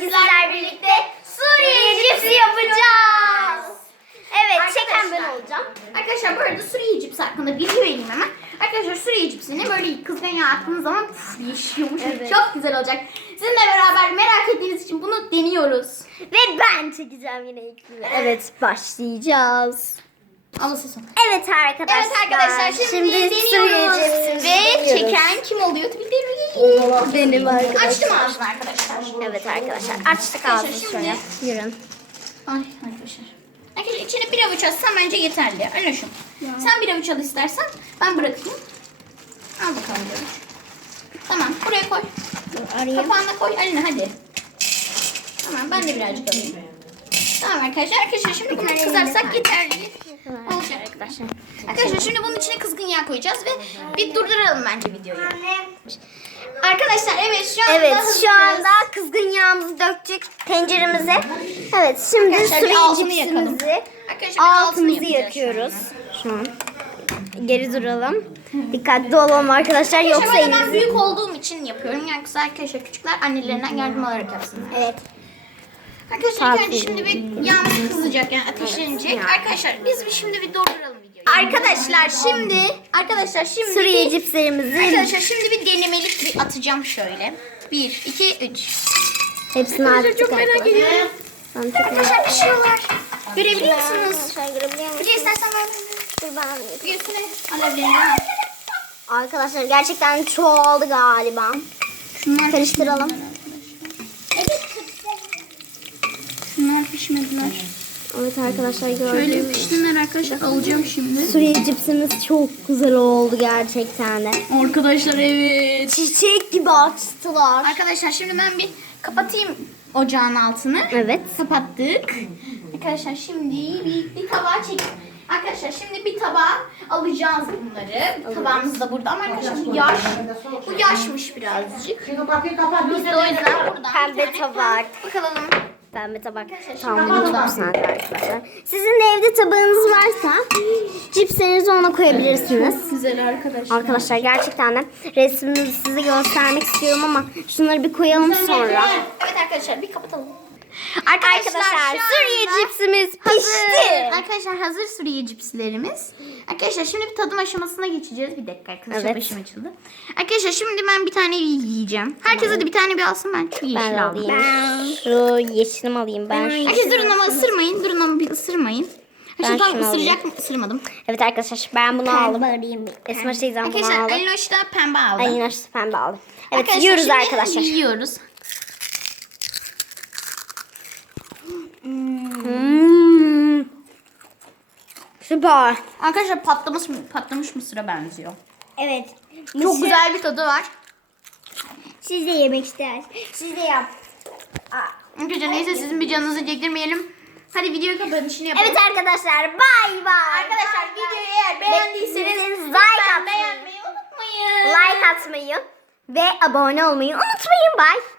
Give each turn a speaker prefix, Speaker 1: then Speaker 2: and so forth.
Speaker 1: sizlerle birlikte Suriye cipsi yapacağız. Evet, çeken ben olacağım.
Speaker 2: Arkadaşlar bu arada Suriye cipsi hakkında bilgi vereyim hemen. Arkadaşlar Suriye cipsini böyle kızgın yağ attığınız zaman yeşiyormuş.
Speaker 1: Evet.
Speaker 2: Çok güzel olacak. Sizinle beraber merak ettiğiniz için bunu deniyoruz.
Speaker 1: Ve ben çekeceğim yine ilk gibi. Evet, başlayacağız.
Speaker 2: Al susun.
Speaker 1: Evet arkadaşlar.
Speaker 2: Evet arkadaşlar şimdi deniyoruz. Ve çeken kim oluyor?
Speaker 1: Benim arkadaşlar.
Speaker 2: Açtım ağzını arkadaşlar.
Speaker 1: Evet arkadaşlar. Açtık
Speaker 2: Arkadaşlar,
Speaker 1: ağzını
Speaker 2: şimdi-
Speaker 1: şöyle. Yürün.
Speaker 2: Ay arkadaşlar. Arkadaşlar içine bir avuç atsan bence yeterli. Öyle şu. Sen bir avuç al istersen ben bırakayım. Al bakalım bir avuç. Tamam buraya koy.
Speaker 1: Arayayım.
Speaker 2: Kapağına koy eline hadi. Tamam ben de birazcık alayım. Tamam arkadaşlar. Arkadaşlar şimdi bunu kızarsak yeterli. Olacak.
Speaker 1: Arkadaşlar.
Speaker 2: Arkadaşlar şimdi bunun içine kızgın yağ koyacağız ve bir durduralım bence videoyu. Arkadaşlar evet şu anda
Speaker 1: Evet,
Speaker 2: hazırız.
Speaker 1: şu anda kızgın yağımızı döktük tenceremize. Evet, şimdi
Speaker 2: Arkadaşlar, bir
Speaker 1: Suriye
Speaker 2: altını yakalım.
Speaker 1: cipsimizi
Speaker 2: Arkadaşlar, bir altını
Speaker 1: altımızı
Speaker 2: yapacağız
Speaker 1: yakıyoruz. Şu an. Geri duralım. Dikkatli olalım arkadaşlar, yoksa
Speaker 2: Yoksa ben
Speaker 1: elimizi...
Speaker 2: büyük olduğum için yapıyorum. Yoksa arkadaşlar küçükler annelerinden yardım alarak yapsınlar.
Speaker 1: Evet.
Speaker 2: Arkadaşlar ilk önce şimdi bir yağımız kızılacak yani ateşlenecek. Arkadaşlar biz şimdi bir durduralım videoyu. Arkadaşlar şimdi
Speaker 1: Suriye cipslerimizi
Speaker 2: Arkadaşlar şimdi bir denemelik bir atacağım şöyle. 1, 2, 3.
Speaker 1: hepsini attık.
Speaker 2: Çok merak ediyorum.
Speaker 1: Ben çok merak
Speaker 2: Arkadaşlar pişiyorlar. Görebiliyor
Speaker 1: ediyorum.
Speaker 2: musunuz?
Speaker 1: Arkadaşlar görebiliyor musunuz?
Speaker 2: Bir istersen ver.
Speaker 1: Dur ben-
Speaker 2: Bir üstüne alabilirim.
Speaker 1: Arkadaşlar gerçekten çoğaldı galiba.
Speaker 2: Şunlar
Speaker 1: Karıştıralım.
Speaker 2: Şunlar pişmediler.
Speaker 1: Evet arkadaşlar gördüğünüz
Speaker 2: Şöyle piştiler arkadaşlar alacağım şimdi.
Speaker 1: Suriye cipsimiz çok güzel oldu gerçekten de.
Speaker 2: Arkadaşlar evet.
Speaker 1: Çiçek gibi açtılar.
Speaker 2: Arkadaşlar şimdi ben bir kapatayım ocağın altını.
Speaker 1: Evet.
Speaker 2: Kapattık. Arkadaşlar şimdi bir tabağa çek. Arkadaşlar şimdi bir tabağa alacağız bunları. Tabağımız da burada ama arkadaşlar bu yaş. Bu yaşmış birazcık. Biz de o yüzden buradan
Speaker 1: Pembe
Speaker 2: bir tane
Speaker 1: tabak.
Speaker 2: bakalım.
Speaker 1: Pembe tabak.
Speaker 2: şimdi
Speaker 1: Tamam,
Speaker 2: burada.
Speaker 1: çok güzel arkadaşlar. Sizin de evde tabağınız varsa cipslerinizi ona koyabilirsiniz.
Speaker 2: Güzel arkadaşlar.
Speaker 1: Arkadaşlar gerçekten de resmimizi size göstermek istiyorum ama şunları bir koyalım sonra.
Speaker 2: Evet arkadaşlar bir kapatalım.
Speaker 1: Arkadaşlar
Speaker 2: şu
Speaker 1: Suriye
Speaker 2: anda
Speaker 1: cipsimiz
Speaker 2: hazır.
Speaker 1: pişti.
Speaker 2: Arkadaşlar hazır Suriye cipslerimiz. Arkadaşlar şimdi bir tadım aşamasına geçeceğiz. Bir dakika arkadaşlar
Speaker 1: Evet.
Speaker 2: başım açıldı. Arkadaşlar şimdi ben bir tane yiyeceğim. Herkes hadi bir tane bir alsın ben şu
Speaker 1: Ben
Speaker 2: yeşil alayım.
Speaker 1: alayım. Şu yeşilimi alayım ben.
Speaker 2: Herkes durun ama ısırmayın. Durun ama bir ısırmayın.
Speaker 1: Ben
Speaker 2: Arkadaşlar tam
Speaker 1: şunu
Speaker 2: ısıracak mı? Isırmadım.
Speaker 1: Evet arkadaşlar ben bunu aldım. Esma teyzem bunu
Speaker 2: Arkadaşlar
Speaker 1: aldı.
Speaker 2: Elnoş da pembe aldı.
Speaker 1: Aynen işte pembe aldım. Evet
Speaker 2: Arkadaşlar,
Speaker 1: yiyoruz
Speaker 2: şimdi
Speaker 1: arkadaşlar.
Speaker 2: Yiyoruz.
Speaker 1: Hmm. Süper.
Speaker 2: Arkadaşlar patlamış mısıra benziyor.
Speaker 1: Evet.
Speaker 2: Çok güzel bir tadı var.
Speaker 1: Siz de yemek istersiniz. Siz de yap.
Speaker 2: Arkadaşlar neyse sizin bir canınızı çektirmeyelim. Hadi videoyu kapanışını yapalım.
Speaker 1: Evet arkadaşlar bay bay.
Speaker 2: Arkadaşlar videoyu eğer beğendiyseniz
Speaker 1: like atmayı,
Speaker 2: beğenmeyi unutmayın.
Speaker 1: like atmayı ve abone olmayı unutmayın. Bye.